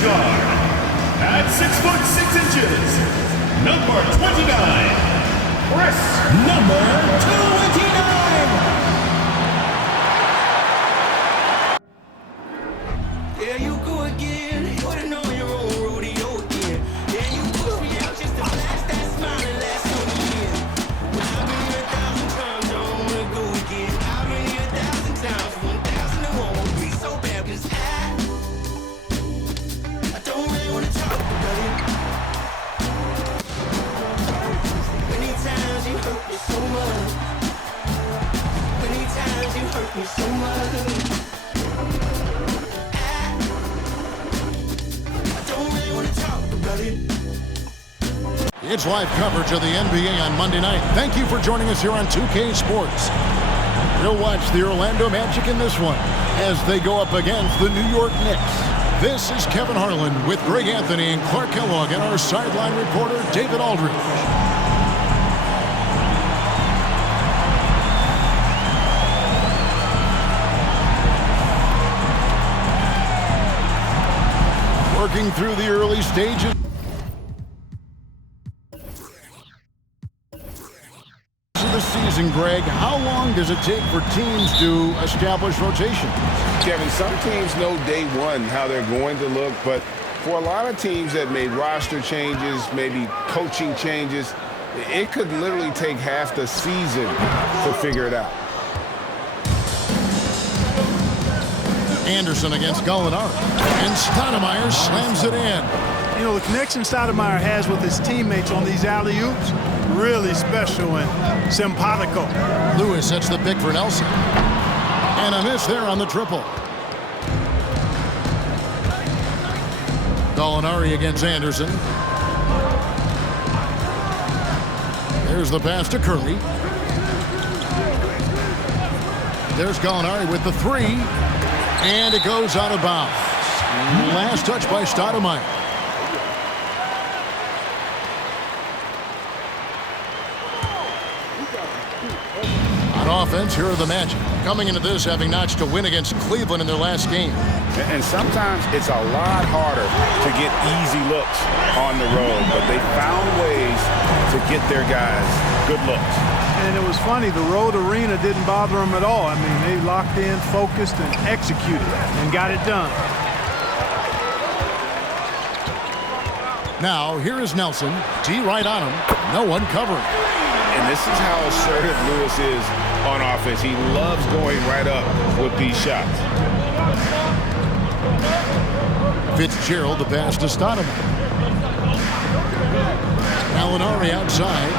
shooting guard. At 6'6" number 29, Chris number 29. There you go again. You wouldn't know your own rodeo again. Yeah, you push me out just to flash that smile and last on the year. Well, I've been here 1,000 times, I don't wanna go again. I've been here 1,000 times, 1,000 it won't be so bad, 'cause I don't really wanna talk about it. Many times you hurt me so much. Many times you hurt me so much. It's live coverage of the NBA on Monday night. Thank you for joining us here on 2K Sports. We'll watch the Orlando Magic in this one as they go up against the New York Knicks. This is Kevin Harlan with Greg Anthony and Clark Kellogg and our sideline reporter, David Aldridge. Working through the early stages of the season, Greg, how long does it take for teams to establish rotation? Kevin, some teams know day one how they're going to look, but for a lot of teams that made roster changes, maybe coaching changes, it could literally take half the season to figure it out. Anderson against Gallinari, and Stoudemire slams it in. You know, the connection Stoudemire has with his teammates on these alley-oops, really special and simpatico. Lewis sets the pick for Nelson. And a miss there on the triple. Gallinari against Anderson. There's the pass to Curry. There's Gallinari with the three. And it goes out of bounds. Last touch by Stoudemire. On offense, here are the Magic. Coming into this, having notched a win against Cleveland in their last game. And sometimes it's a lot harder to get easy looks on the road, but they found ways to get their guys good looks. And it was funny, the road arena didn't bother them at all. I mean, they locked in, focused, and executed, and got it done. Now, here is Nelson. D right on him. No one covering. And this is how assertive Lewis is on offense. He loves going right up with these shots. Fitzgerald, the pass to Stoudemire. Gallinari outside.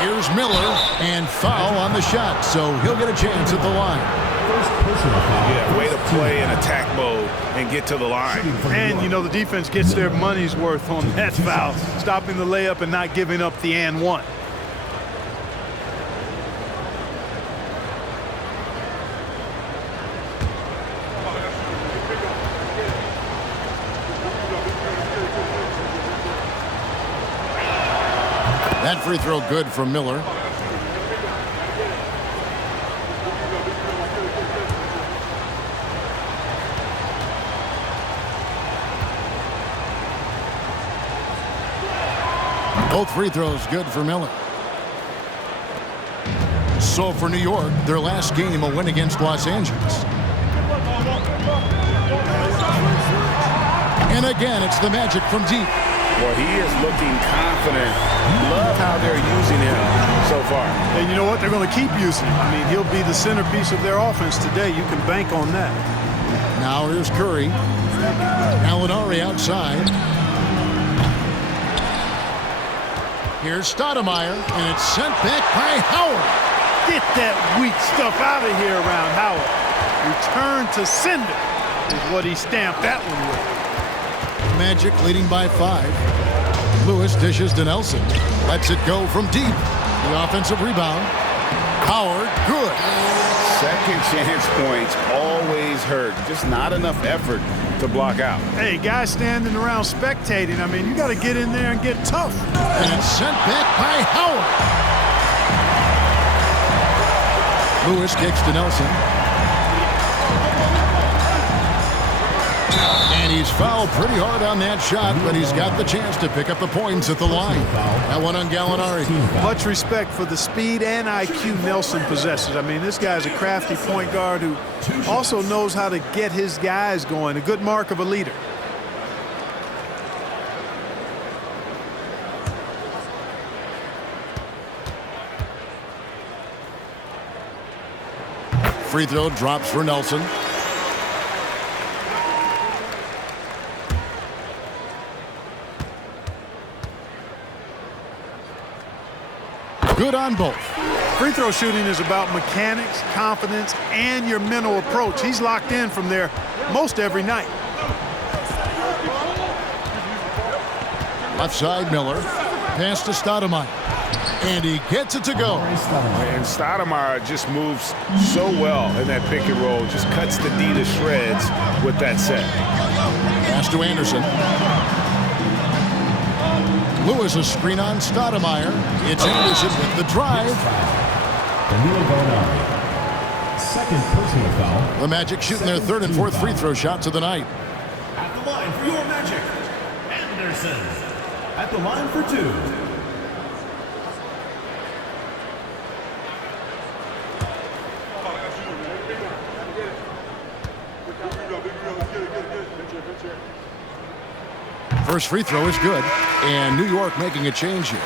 Here's Miller, and foul on the shot, so he'll get a chance at the line. Yeah, way to play in attack mode and get to the line. And, you know, the defense gets their money's worth on that foul, stopping the layup and not giving up the and one. That free throw good from Miller. Both free throws good for Miller. So for New York, their last game, a win against Los Angeles. And again, it's the Magic from deep. Well, he is looking confident. Love how they're using him so far. And you know what? They're going to keep using him. I mean, he'll be the centerpiece of their offense today. You can bank on that. Now here's Curry. Gallinari outside. Here's Stoudemire, and it's sent back by Howard. Get that weak stuff out of here around Howard. Return to sender is what he stamped that one with. Magic leading by 5. Lewis dishes to Nelson. Lets it go from deep. The offensive rebound. Howard, good. Second chance points always hurt. Just not enough effort to block out. Hey, guys standing around spectating, I mean, you got to get in there and get tough. And it's sent back by Howard. Lewis kicks to Nelson. He's fouled pretty hard on that shot, but he's got the chance to pick up the points at the line. That one on Gallinari. Much respect for the speed and IQ Nelson possesses. I mean, this guy's a crafty point guard who also knows how to get his guys going. A good mark of a leader. Free throw drops for Nelson. Good on both. Free throw shooting is about mechanics, confidence, and your mental approach. He's locked in from there most every night. Left side, Miller. Pass to Stoudemire. And he gets it to go. And Stoudemire just moves so well in that pick and roll. Just cuts the D to shreds with that set. Pass to Anderson. Lewis a screen on Stoudemire. It's Anderson with the drive. Danilo Gallinari. Second personal foul. The Magic shooting their third and fourth free throw shots of the night. At the line for your Magic, Anderson. At the line for two. First free throw is good, and New York making a change here.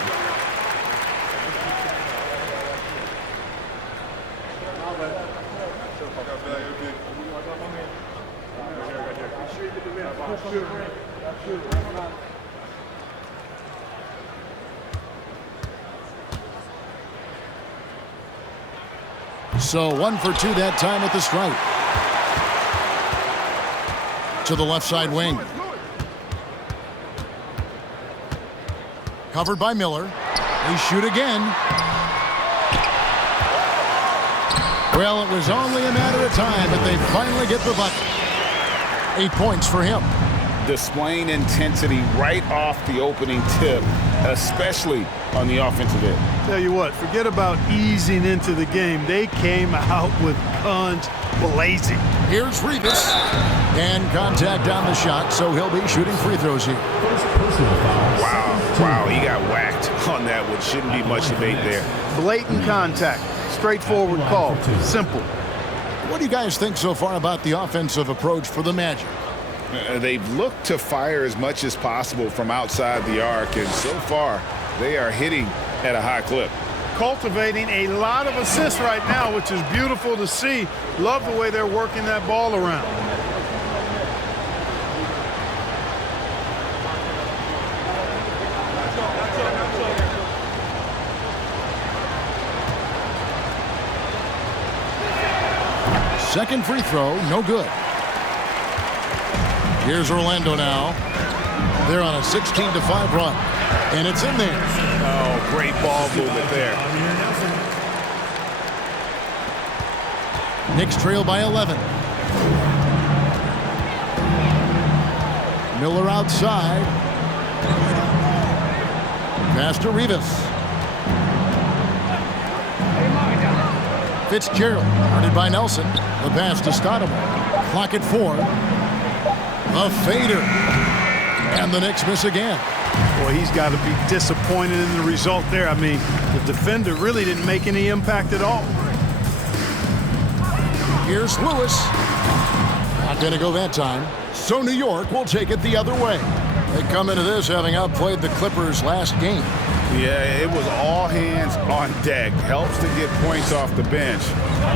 So 1 for 2 that time at the stripe. To the left side wing. Covered by Miller. They shoot again. Well, it was only a matter of time, but they finally get the bucket. 8 points for him. Displaying intensity right off the opening tip, especially on the offensive end. Tell you what, forget about easing into the game. They came out with guns blazing. Here's Rivas. And contact on the shot, so he'll be shooting free throws here. First personal foul. Wow, he got whacked on that one. Shouldn't be much debate there. Blatant contact. Straightforward call. Simple. What do you guys think so far about the offensive approach for the Magic? They've looked to fire as much as possible from outside the arc, and so far they are hitting at a high clip. Cultivating a lot of assists right now, which is beautiful to see. Love the way they're working that ball around. Second free throw, no good. Here's Orlando now. They're on a 16-5 run, and it's in there. Oh, great ball movement there. Knicks trail by 11. Miller outside. Pass to Rivas. Fitzgerald, guarded by Nelson. The pass to Stoudemire. Clock at 4. A fader. And the Knicks miss again. Boy, he's got to be disappointed in the result there. I mean, the defender really didn't make any impact at all. Here's Lewis. Not going to go that time. So New York will take it the other way. They come into this having outplayed the Clippers last game. Yeah, it was all hands on deck. Helps to get points off the bench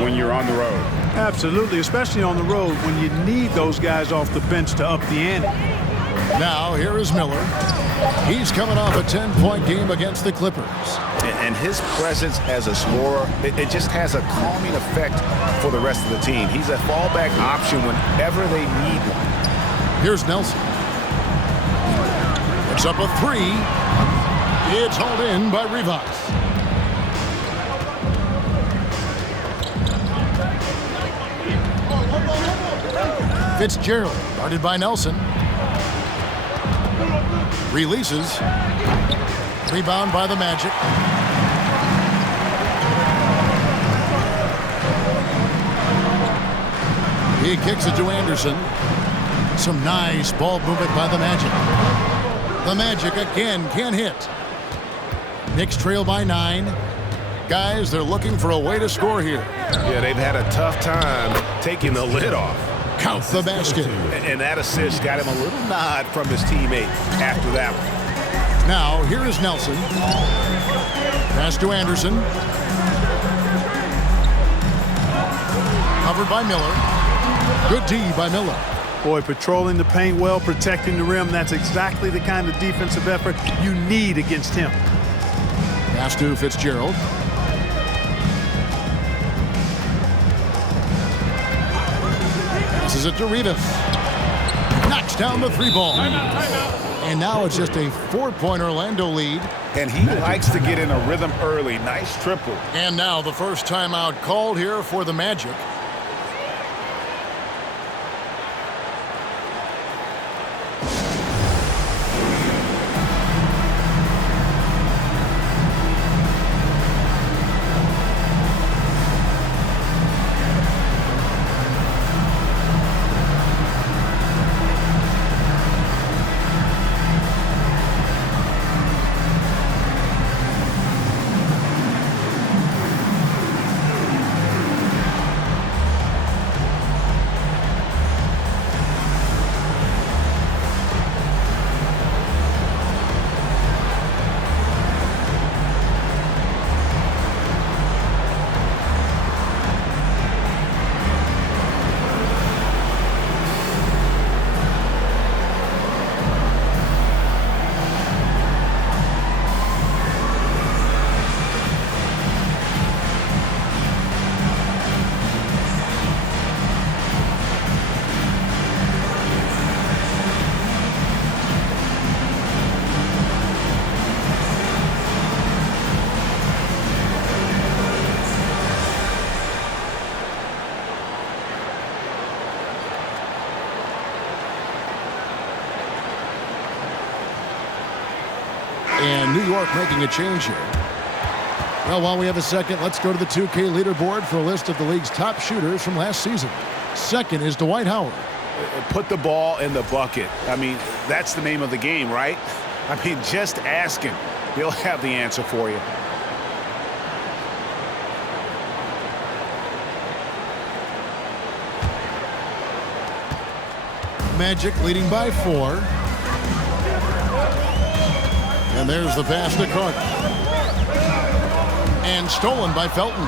when you're on the road. Absolutely, especially on the road when you need those guys off the bench to up the ante. Now, here is Miller. He's coming off a 10-point game against the Clippers. And his presence as a scorer, it just has a calming effect for the rest of the team. He's a fallback option whenever they need one. Here's Nelson. Puts up a 3. It's hauled in by Rivas. Fitzgerald, guarded by Nelson. Releases. Rebound by the Magic. He kicks it to Anderson. Some nice ball movement by the Magic. The Magic again can't hit. Knicks trail by 9. Guys, they're looking for a way to score here. Yeah, they've had a tough time taking the lid off. Count the basket. And that assist got him a little nod from his teammate after that one. Now, here is Nelson. Pass to Anderson. Covered by Miller. Good D by Miller. Boy, patrolling the paint well, protecting the rim. That's exactly the kind of defensive effort you need against him. Pass to Fitzgerald. Passes it to Rivas. Knocks down the 3-ball. And now it's just a 4-point Orlando lead. And he likes to get in a rhythm early. Nice triple. And now the first timeout called here for the Magic. And New York making a change here. Well, while we have a second, let's go to the 2K leaderboard for a list of the league's top shooters from last season. Second is Dwight Howard. Put the ball in the bucket. I mean, that's the name of the game, right? I mean, just ask him. He'll have the answer for you. Magic leading by 4. And there's the pass to Carter. And stolen by Felton.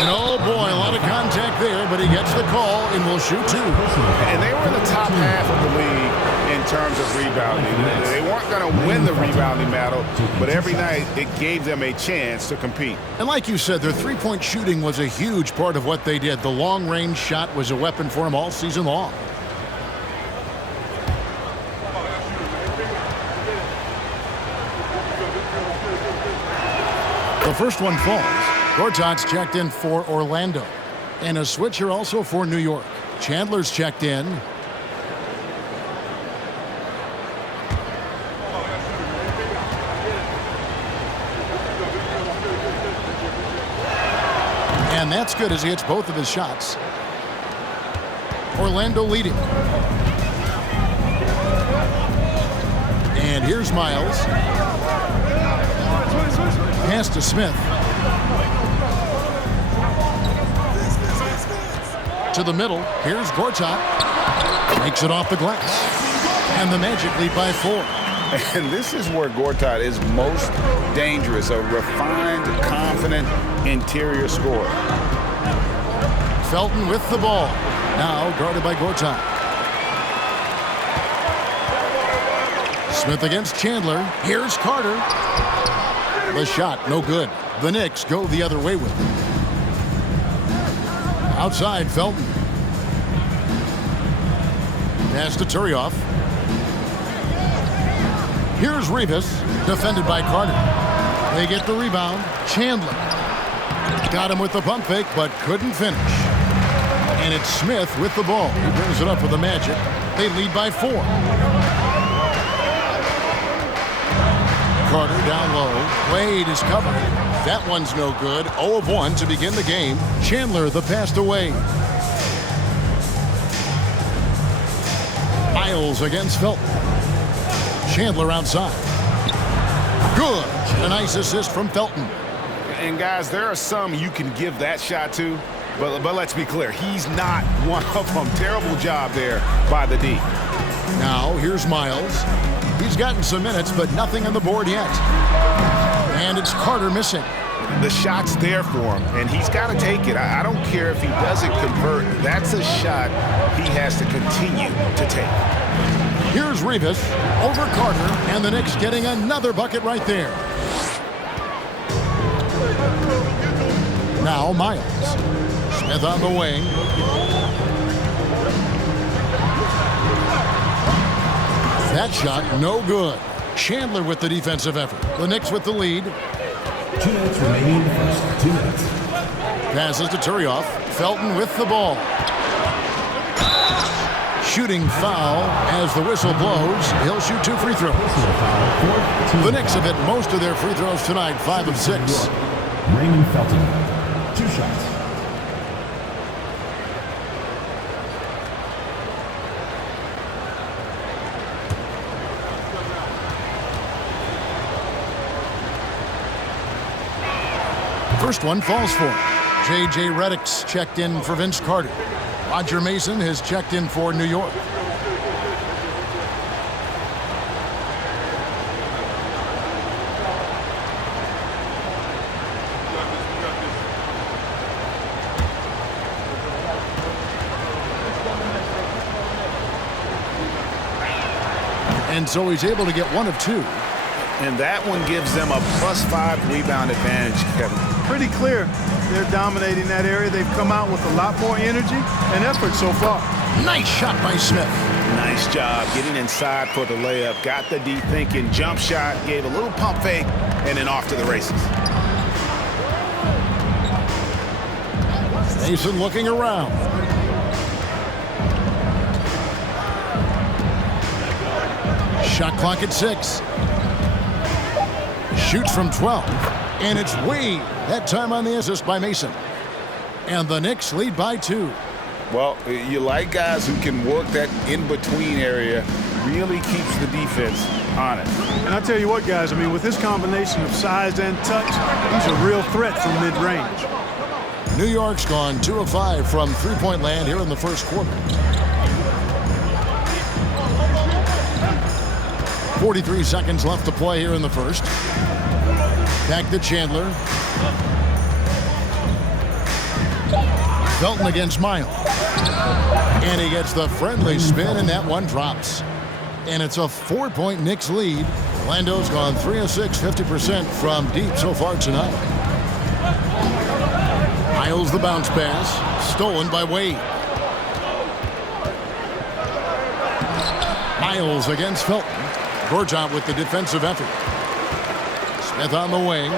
And oh boy, a lot of contact there, but he gets the call and will shoot 2. And they were in the top half of the league in terms of rebounding. They weren't going to win the rebounding battle, but every night it gave them a chance to compete. And like you said, their three-point shooting was a huge part of what they did. The long-range shot was a weapon for them all season long. The first one falls. Gortat's checked in for Orlando. And a switch here also for New York. Chandler's checked in. And that's good as he hits both of his shots. Orlando leading. And here's Miles. Pass to Smith. To the middle. Here's Gortat. Makes it off the glass. And the Magic lead by 4. And this is where Gortat is most dangerous, a refined, confident interior scorer. Felton with the ball. Now guarded by Gortat. Smith against Chandler. Here's Carter. The shot, no good. The Knicks go the other way with it. Outside, Felton. Pass to Turioff. Here's Rivas, defended by Carter. They get the rebound. Chandler. Got him with the pump fake, but couldn't finish. And it's Smith with the ball. He brings it up for the Magic. They lead by 4. Carter down low. Wade is covered. That one's no good. 0 of 1 to begin the game. Chandler the pass away. Miles against Felton. Chandler outside. Good. A nice assist from Felton. And guys, there are some you can give that shot to, but let's be clear, he's not one of them. Terrible job there by the D. Now here's Miles. He's gotten some minutes, but nothing on the board yet. And it's Carter missing. The shot's there for him, and he's got to take it. I don't care if he doesn't convert. That's a shot he has to continue to take. Here's Rivas over Carter, and the Knicks getting another bucket right there. Now Miles. Smith on the wing. That shot no good. Chandler with the defensive effort. The Knicks with the lead. 2 minutes remaining in the first. 2 minutes. Passes to Turioff. Felton with the ball. Shooting foul as the whistle blows. He'll shoot 2 free throws. The Knicks have hit most of their free throws tonight, 5 of 6. Raymond Felton, 2 shots. First one falls for him. J.J. Redick's checked in for Vince Carter. Roger Mason has checked in for New York. And so he's able to get 1 of 2. And that one gives them a +5 rebound advantage, Kevin. Pretty clear. They're dominating that area. They've come out with a lot more energy and effort so far. Nice shot by Smith. Nice job getting inside for the layup. Got the D thinking, jump shot, gave a little pump fake, and then off to the races. Mason looking around. Shot clock at 6. Shoots from 12. And it's Wade. That time on the assist by Mason. And the Knicks lead by 2. Well, you like guys who can work that in-between area, really keeps the defense honest. And I tell you what, guys, I mean, with this combination of size and touch, he's a real threat from mid-range. New York's gone 2 of 5 from three-point land here in the first quarter. 43 seconds left to play here in the first. Back to Chandler. Felton against Miles. And he gets the friendly spin, and that one drops. And it's a 4-point Knicks lead. Orlando's gone 3 of 6, 50% from deep so far tonight. Miles the bounce pass. Stolen by Wade. Miles against Felton. Gortat with the defensive effort. Smith on the wing.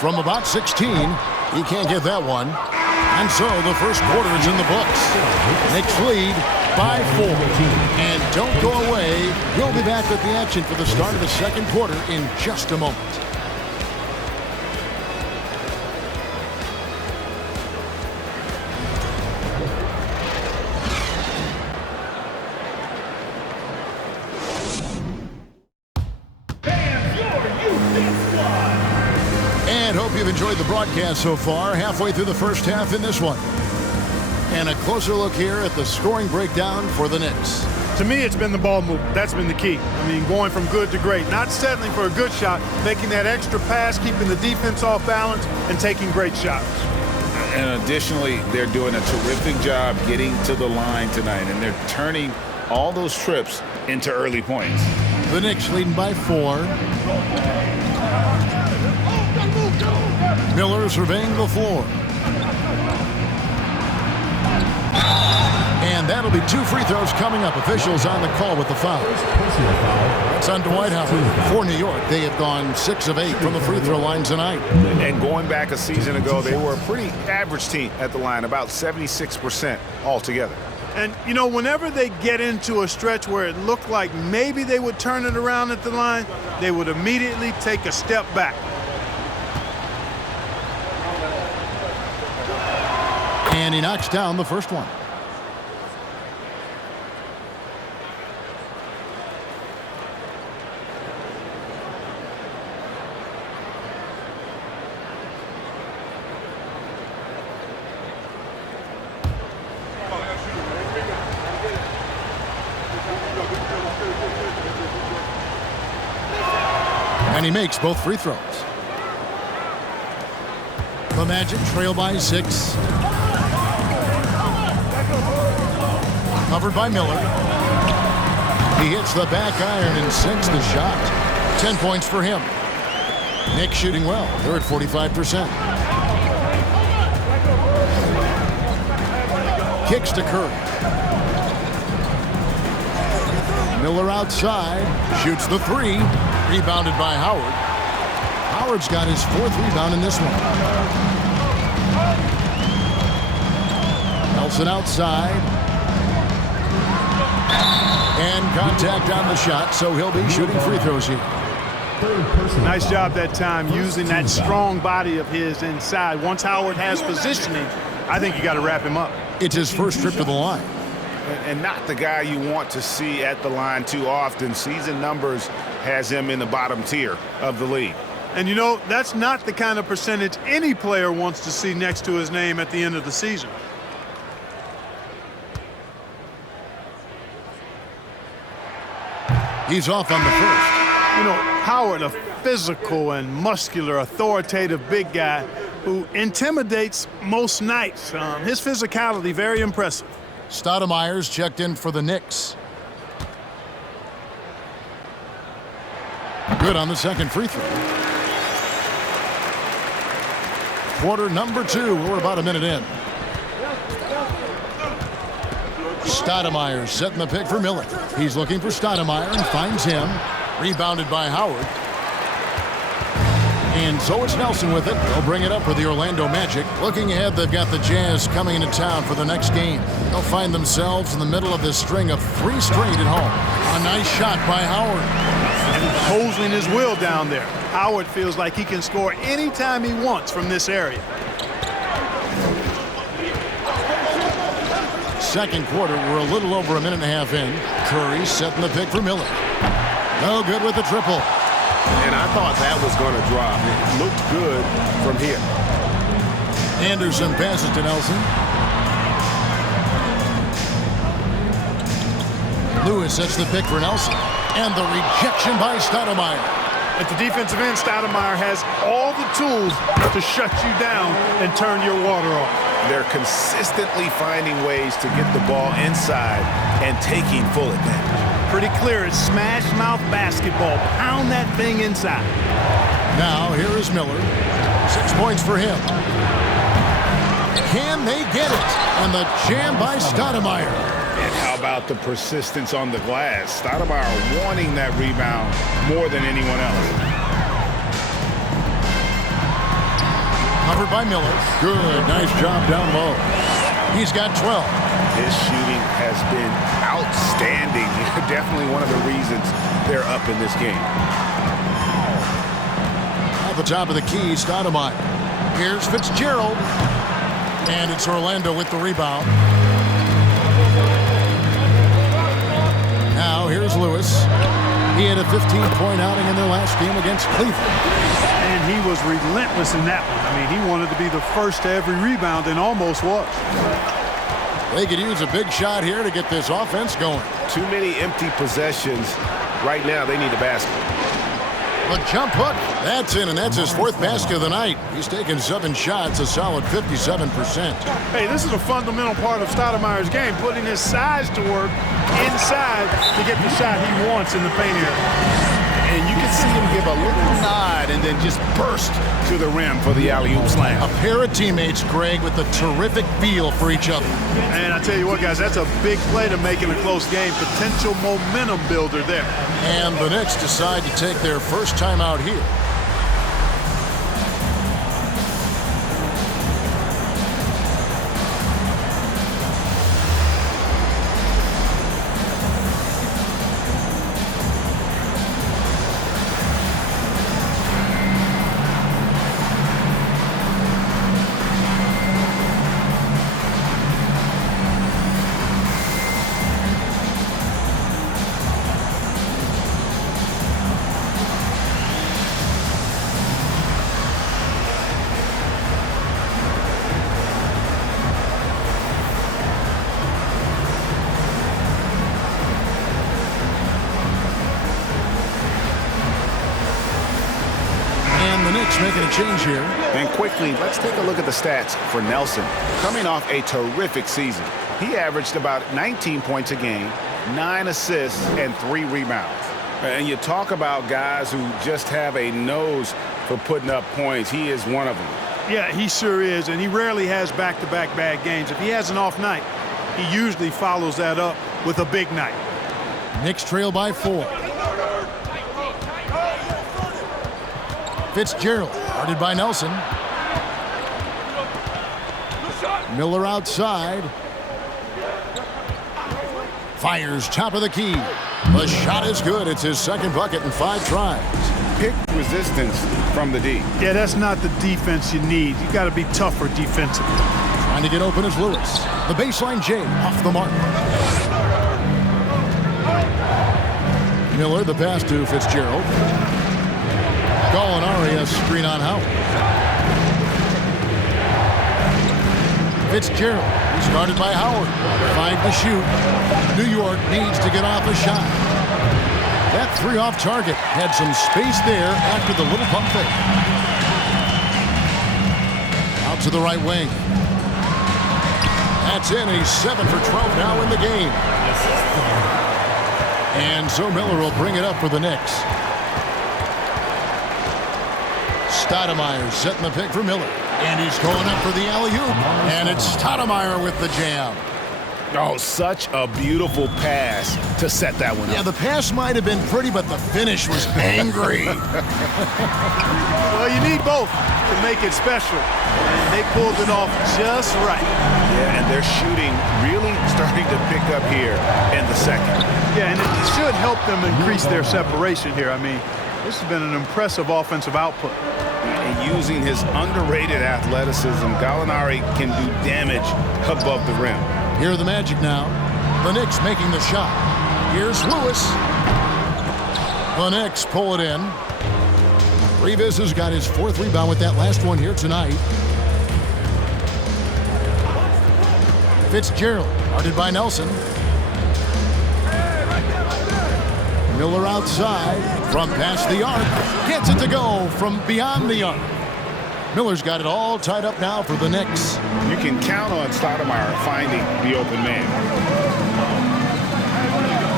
From about 16, he can't get that one. And so the first quarter is in the books. Knicks lead by 4. And don't go away. We'll be back with the action for the start of the second quarter in just a moment. Enjoyed the broadcast so far, halfway through the first half in this one. And a closer look here at the scoring breakdown for the Knicks. To me, it's been the ball movement. That's been the key. I mean, going from good to great. Not settling for a good shot, making that extra pass, keeping the defense off balance, and taking great shots. And additionally, they're doing a terrific job getting to the line tonight, and they're turning all those trips into early points. The Knicks leading by 4. Miller surveying the floor. And that'll be 2 free throws coming up. Officials on the call with the foul. It's on Dwight Howard for New York. They have gone 6 of 8 from the free throw line tonight. And going back a season ago, they were a pretty average team at the line, about 76% altogether. And, you know, whenever they get into a stretch where it looked like maybe they would turn it around at the line, they would immediately take a step back. And he knocks down the first one. And he makes both free throws. The Magic trail by 6. Covered by Miller. He hits the back iron and sinks the shot. 10 points for him. Knicks shooting well. They're at 45%. Kicks to Curry. Miller outside. Shoots the 3. Rebounded by Howard. Howard's got his 4th rebound in this one. Nelson outside. And contact on the shot, so he'll be shooting free throws here. Nice job that time using that strong body of his inside. Once Howard has positioning, I think you got to wrap him up. It's his first trip to the line. And not the guy you want to see at the line too often. Season numbers has him in the bottom tier of the league. And, you know, that's not the kind of percentage any player wants to see next to his name at the end of the season. He's off on the first. You know, Howard, a physical and muscular, authoritative big guy who intimidates most nights. His physicality, very impressive. Stoudemire's checked in for the Knicks. Good on the second free throw. Quarter number 2. We're about a minute in. Stoudemire setting the pick for Miller. He's looking for Stoudemire and finds him. Rebounded by Howard. And so it's Nelson with it. They'll bring it up for the Orlando Magic. Looking ahead, they've got the Jazz coming into town for the next game. They'll find themselves in the middle of this string of 3 straight at home. A nice shot by Howard. And holding his will down there. Howard feels like he can score anytime he wants from this area. Second quarter, we're a little over a minute and a half in. Curry setting the pick for Miller. No good with the triple. And I thought that was going to drop. It looked good from here. Anderson passes to Nelson. Lewis sets the pick for Nelson. And the rejection by Stoudemire. At the defensive end, Stoudemire has all the tools to shut you down and turn your water off. They're consistently finding ways to get the ball inside and taking full advantage. Pretty clear, it's smash mouth basketball. Pound that thing inside. Now, here is Miller. 6 points for him. Can they get it? And the jam by Stoudemire. And how about the persistence on the glass? Stoudemire wanting that rebound more than anyone else. Covered by Miller. Good, nice job down low. He's got 12. His shooting has been outstanding. Definitely one of the reasons they're up in this game. At the top of the key, Stoudemire. Here's Fitzgerald. And it's Orlando with the rebound. Now here's Lewis. He had a 15-point outing in their last game against Cleveland. And he was relentless in that one. I mean, he wanted to be the first to every rebound and almost was. They could use a big shot here to get this offense going. Too many empty possessions. Right now, they need a basket. A jump hook. That's in, and that's his 4th basket of the night. He's taken 7 shots, a solid 57%. Hey, this is a fundamental part of Stoudemire's game, putting his size to work inside to get the shot he wants in the paint area. And you can see him give a little nod and then just burst to the rim for the alley-oop slam. A pair of teammates, Greg, with a terrific feel for each other. And I tell you what, guys, that's a big play to make in a close game. Potential momentum builder there. And the Knicks decide to take their first time out here. And the Knicks making a change here. And quickly, let's take a look at the stats for Nelson. Coming off a terrific season, he averaged about 19 points a game, 9 assists, and 3 rebounds. And you talk about guys who just have a nose for putting up points. He is one of them. Yeah, he sure is, and he rarely has back-to-back bad games. If he has an off night, he usually follows that up with a big night. Knicks trail by 4. Fitzgerald, guarded by Nelson. Miller outside. Fires top of the key. The shot is good. It's his second bucket in 5 tries. Pick resistance from the D. Yeah, that's not the defense you need. You got to be tougher defensively. Trying to get open is Lewis. The baseline J off the mark. Miller, the pass to Fitzgerald. Gallinari, a screen on Howard. Fitzgerald, he's guarded by Howard. 5 to shoot. New York needs to get off a shot. That 3 off target had some space there after the little pump fake. Out to the right wing. That's in. He's 7 for 12 now in the game. And so Miller will bring it up for the Knicks. Stoudemire setting the pick for Miller. And he's going up for the alley-oop. And it's Stoudemire with the jam. Oh, such a beautiful pass to set that one up. Yeah, the pass might have been pretty, but the finish was angry. Well, you need both to make it special. And they pulled it off just right. Yeah, and their shooting really starting to pick up here in the second. Yeah, and it should help them increase their separation here. I mean, this has been an impressive offensive output. And using his underrated athleticism, Gallinari can do damage above the rim. Here are the Magic now. The Knicks making the shot. Here's Lewis. The Knicks pull it in. Rivas has got his 4th rebound with that last one here tonight. Fitzgerald, guarded by Nelson. Miller outside from past the arc. Gets it to go from beyond the arc. Miller's got it all tied up now for the Knicks. You can count on Stoudemire finding the open man.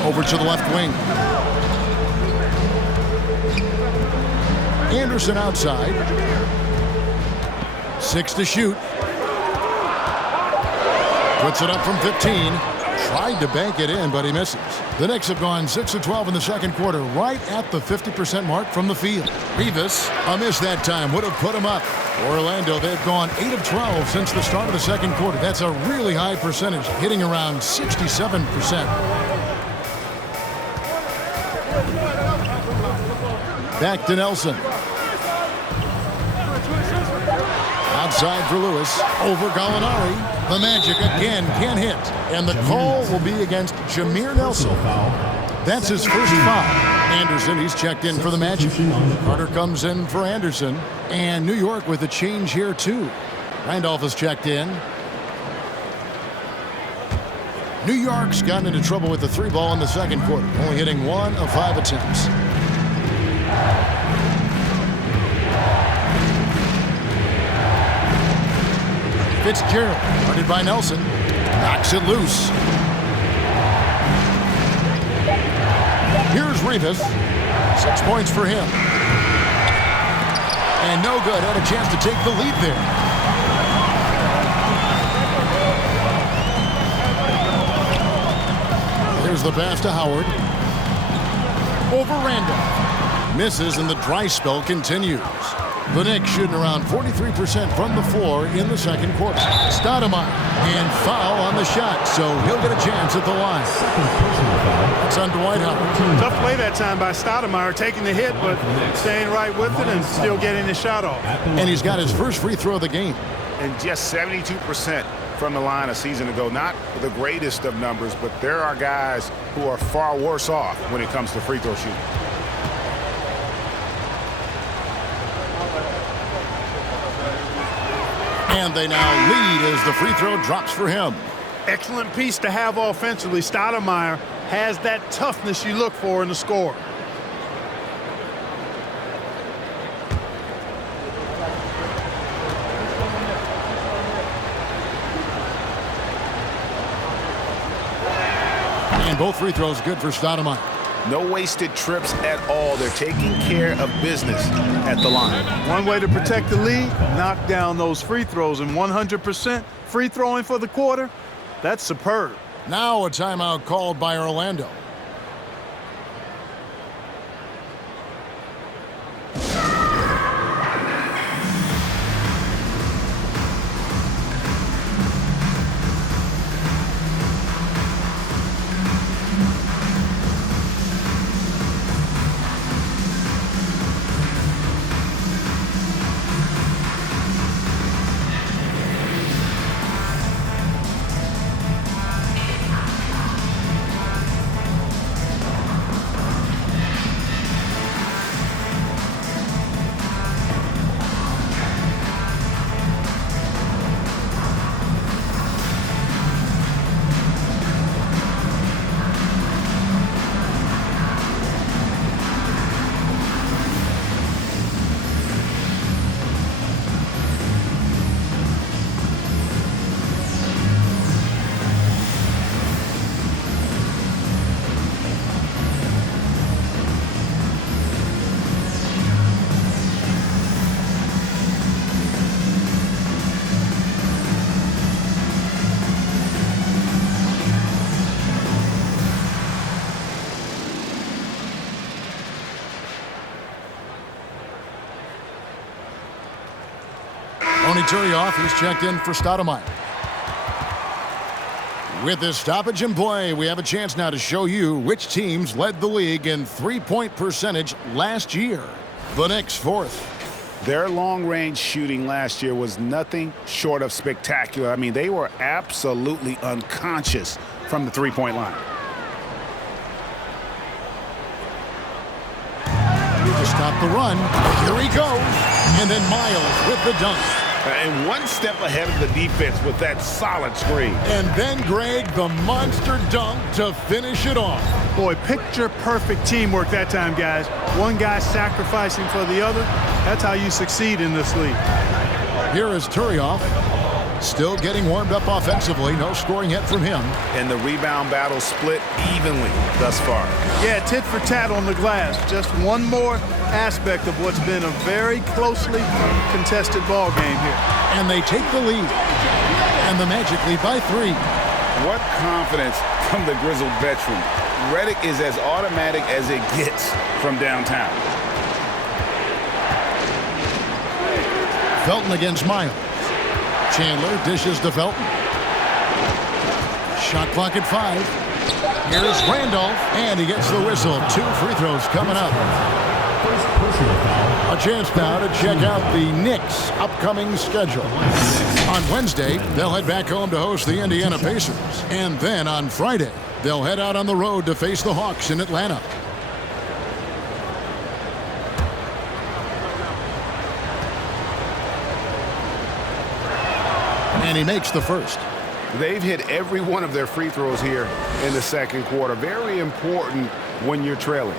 Over to the left wing. Anderson outside. 6 to shoot. Puts it up from 15. Tried to bank it in, but he misses. The Knicks have gone 6 of 12 in the second quarter, right at the 50% mark from the field. Rivas, a miss that time, would have put him up. Orlando, they've gone 8 of 12 since the start of the second quarter. That's a really high percentage, hitting around 67%. Back to Nelson. Outside for Lewis, over Gallinari. The Magic again can't hit. And the call will be against Jameer Nelson. That's his first foul. Anderson, he's checked in for the Magic. Carter comes in for Anderson. And New York with a change here too. Randolph has checked in. New York's gotten into trouble with the 3 ball in the second quarter, only hitting 1 of 5 attempts. Fitzgerald, guarded by Nelson, knocks it loose. Here's Rivas. 6 points for him. And no good. Had a chance to take the lead there. Here's the pass to Howard. Over Randolph. Misses, and the dry spell continues. The Knicks shooting around 43% from the floor in the second quarter. Stoudemire, and foul on the shot, so he'll get a chance at the line. It's on Dwight Howard. Tough play that time by Stoudemire, taking the hit, but staying right with it and still getting the shot off. And he's got his first free throw of the game. And just 72% from the line a season ago. Not the greatest of numbers, but there are guys who are far worse off when it comes to free throw shooting. And they now lead as the free throw drops for him. Excellent piece to have offensively. Stoudemire has that toughness you look for in the score. And both free throws good for Stoudemire. No wasted trips at all. They're taking care of business at the line. One way to protect the lead, knock down those free throws, and 100% free throwing for the quarter, that's superb. Now a timeout called by Orlando. Turioff, he's checked in for Stoudemire. With this stoppage in play, we have a chance now to show you which teams led the league in three-point percentage last year. The Knicks fourth. Their long-range shooting last year was nothing short of spectacular. I mean, they were absolutely unconscious from the three-point line. To stop the run, here he goes. And then Miles with the dunk. And one step ahead of the defense with that solid screen. And then Greg, the monster dunk to finish it off. Boy, picture-perfect teamwork that time, guys. One guy sacrificing for the other. That's how you succeed in this league. Here is Turioff. Still getting warmed up offensively. No scoring yet from him. And the rebound battle split evenly thus far. Yeah, tit for tat on the glass. Just one more aspect of what's been a very closely contested ball game here. And they take the lead. And the Magic lead by 3. What confidence from the grizzled veteran. Redick is as automatic as it gets from downtown. Felton against Miles. Chandler dishes to Felton. Shot clock at 5. Here's Randolph, and he gets the whistle. 2 free throws coming up. A chance now to check out the Knicks' upcoming schedule. On Wednesday, they'll head back home to host the Indiana Pacers. And then on Friday, they'll head out on the road to face the Hawks in Atlanta. And he makes the first. They've hit every one of their free throws here in the second quarter. Very important when you're trailing.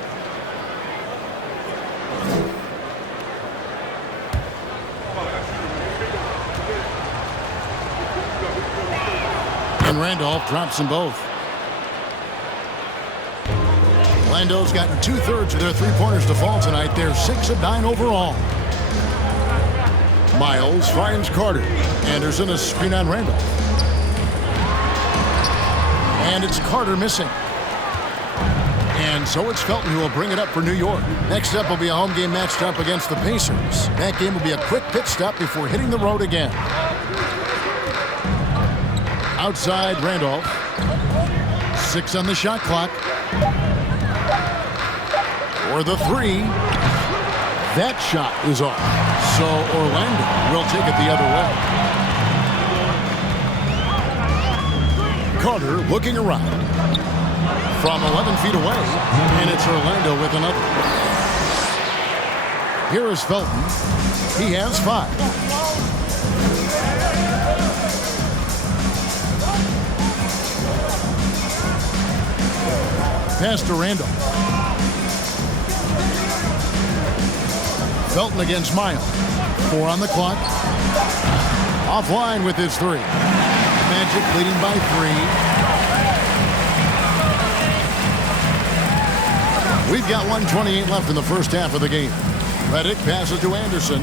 And Randolph drops them both. Orlando's gotten 2/3 of their three-pointers to fall tonight. They're 6 of 9 overall. Miles finds Carter. Anderson a screen on Randolph. And it's Carter missing. And so it's Felton who will bring it up for New York. Next up will be a home game matched up against the Pacers. That game will be a quick pit stop before hitting the road again. Outside Randolph. 6 on the shot clock. For the 3. That shot is off. So Orlando will take it the other way. Carter looking around. From 11 feet away. And it's Orlando with another. Here is Felton. He has 5. Pass to Randolph. Felton against Miles. 4 on the clock. Offline with his 3. Magic leading by 3. We've got 1:28 left in the first half of the game. Redick passes to Anderson.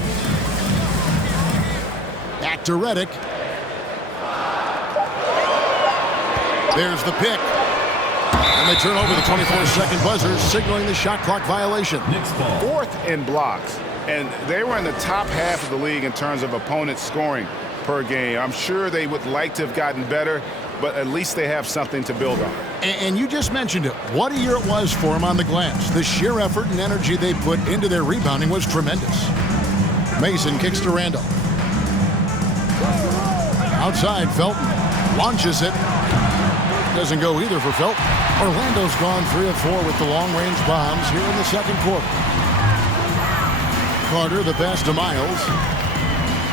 Back to Redick. There's the pick. And they turn over the 24-second buzzer, signaling the shot clock violation. Knicks ball. 4th in blocks. And they were in the top half of the league in terms of opponents scoring per game. I'm sure they would like to have gotten better, but at least they have something to build on. And you just mentioned it. What a year it was for them on the glass. The sheer effort and energy they put into their rebounding was tremendous. Mason kicks to Randall. Outside, Felton launches it. Doesn't go either for Felton. Orlando's gone 3 of 4 with the long-range bombs here in the second quarter. Carter, the pass to Miles.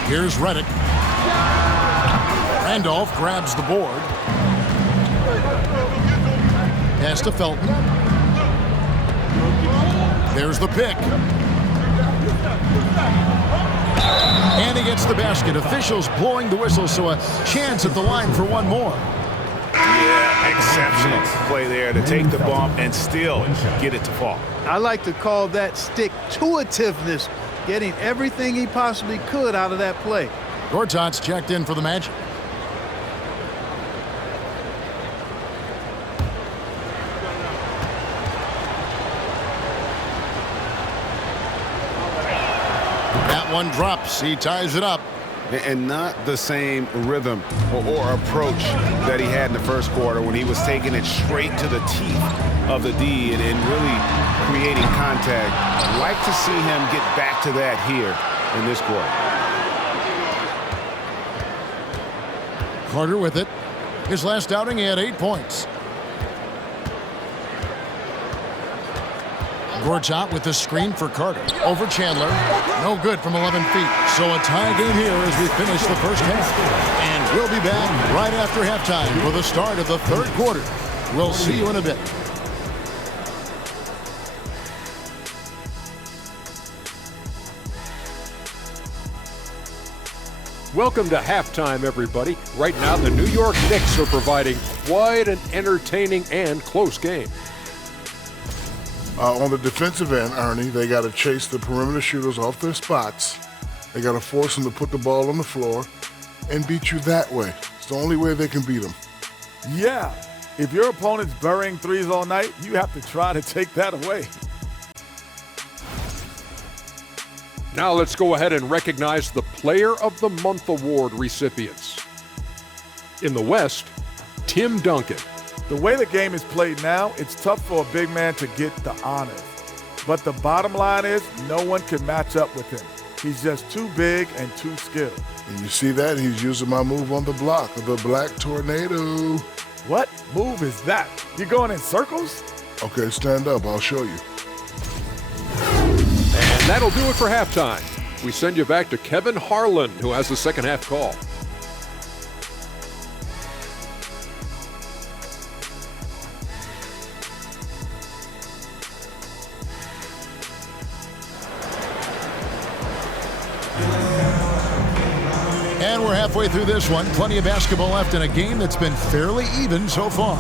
Here's Redick. Randolph grabs the board. Pass to Felton. There's the pick. And he gets the basket. Officials blowing the whistle, so a chance at the line for one more. Yeah, exceptional play there to take the bump and still get it to fall. I like to call that stick-to-itiveness, getting everything he possibly could out of that play. Gortat's checked in for the Magic. That one drops. He ties it up. And not the same rhythm or approach that he had in the first quarter when he was taking it straight to the teeth of the D and really creating contact. I'd like to see him get back to that here in this quarter. Carter with it. His last outing, he had 8 points. Gortat with the screen for Carter. Over Chandler. No good from 11 feet. So a tie game here as we finish the first half. And we'll be back right after halftime for the start of the third quarter. We'll see you in a bit. Welcome to halftime, everybody. Right now, the New York Knicks are providing quite an entertaining and close game. On the defensive end, Ernie, they got to chase the perimeter shooters off their spots. They got to force them to put the ball on the floor and beat you that way. It's the only way they can beat them. Yeah, if your opponent's burying threes all night, you have to try to take that away. Now let's go ahead and recognize the Player of the Month Award recipients. In the West, Tim Duncan. The way the game is played now, it's tough for a big man to get the honors. But the bottom line is, no one can match up with him. He's just too big and too skilled. And you see that? He's using my move on the block, the Black Tornado. What move is that? You going in circles? Okay, stand up. I'll show you. And that'll do it for halftime. We send you back to Kevin Harlan, who has the second half call. And we're halfway through this one. Plenty of basketball left in a game that's been fairly even so far.